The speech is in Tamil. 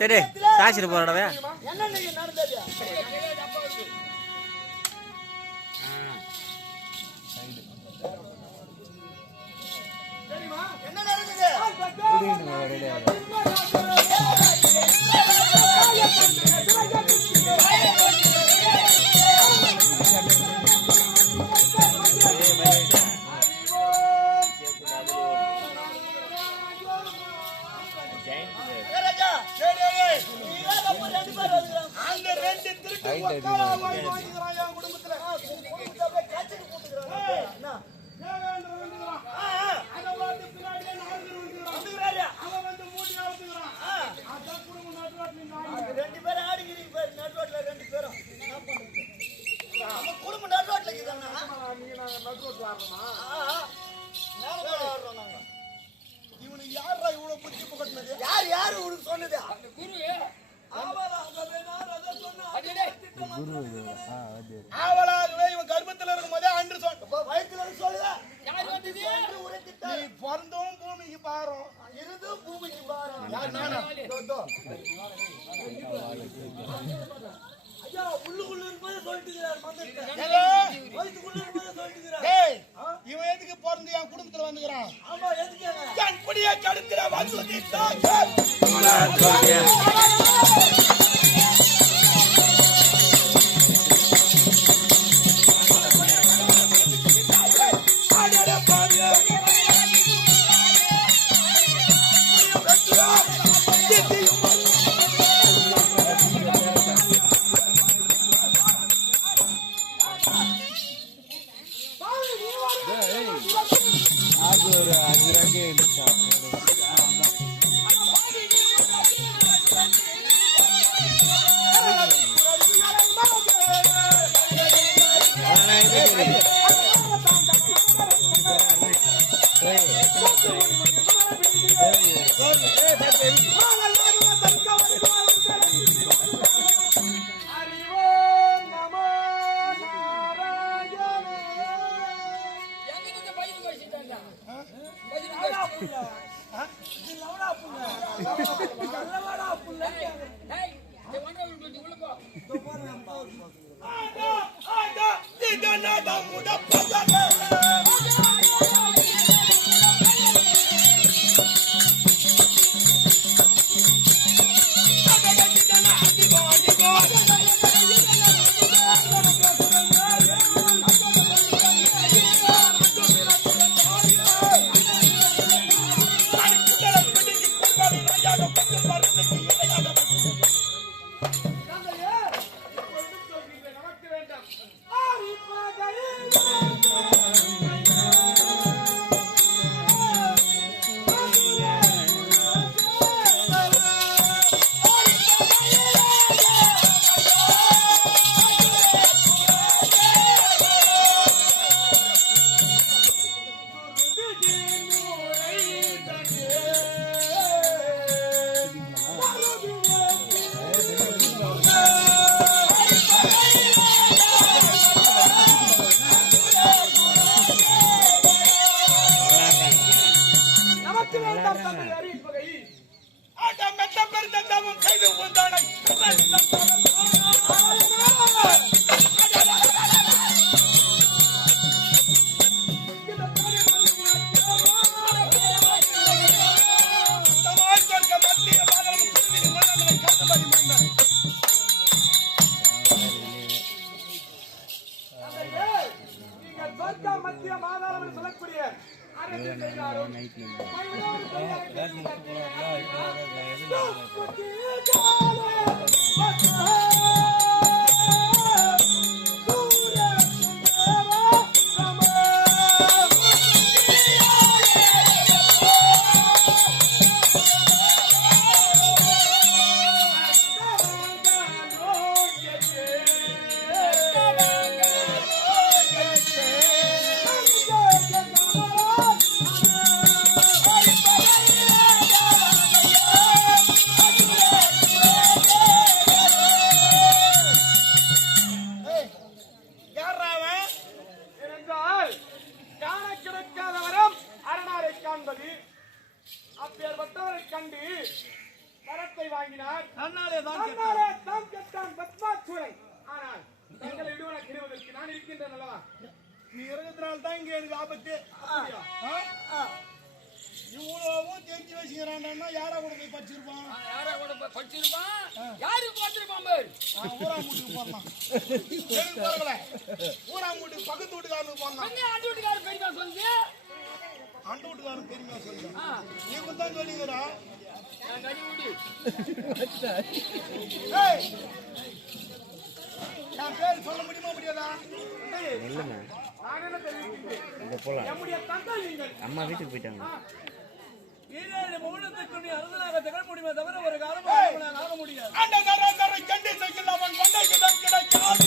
சரி காய்ச்சிட்டு போறடவே என்ன நடக்குது? இவனுக்கு யாரா இவ்வளவு புத்தி புகட்டினது? யாரு உனக்கு சொன்னது? ஆவலாகவே இவன் கர்ப்பத்தில் இருக்கும் போதே அன்று சொன்ன வயிற்றுல சொல்லுதா நீ பிறந்தும் பூமிக்கு பாரம் இருந்தும் பூமிக்கு பாரம். ஐயா உள்ளுக்குள்ள இருப்பதை சொல்லிட்டு இவன் எதுக்கு பிறந்து என் குடும்பத்துல வந்துக்கிறான்? ஆமா எதுக்கு என் குடியை கடுக்கிற வந்து வாங்கினார். தன்னாலே தான் தன்னாலே தான் கெட்டான் பத்மாசுரை. ஆனால் தங்களை விடுவன கிருவதற்கு நான் இருக்கின்றேன் அல்லவா? நீ இருக்கிறதுனால தான் இங்க எனக்கு ஆபத்து. அப்படியா? இவ்வளவும் தெரிஞ்சு வச்சுக்கிறான்னா யாரா கூட போய் படிச்சிருப்பான்? யாரா கூட படிச்சிருப்பான்? யாருக்கு பார்த்திருப்பான் பாரு? ஊராமூட்டுக்கு போடலாம். எனக்கு பரவாயில்ல. ஊராமூட்டுக்கு பக்கத்து வீட்டுக்காரனுக்கு போடலாம். அங்கே ஆண்டு வீட்டுக்காரர் பெரியமா சொல்லுது. ஆண்டு வீட்டுக்காரன் பெருமையா சொல்லுங்க. நீ தான் சொல்லிக்கிறா. நான் கடி விடு. நான் பேர் சொல்ல முடியுமா முடியாதா? நான் என்ன தெரிவிக்கின்றேன்? நம்முடைய தந்தை நீங்கள் அம்மா வீட்டுக்கு போயிட்டாங்க. ஈரேழு மௌனத்துக்கு நீ அருந்தனாக திகழ முடியுமே தவிர ஒரு காலம் ஆக முடியாது. அந்த கரை கண்டி சைக்கிள் அவன் கொண்டை கிடைக்காது.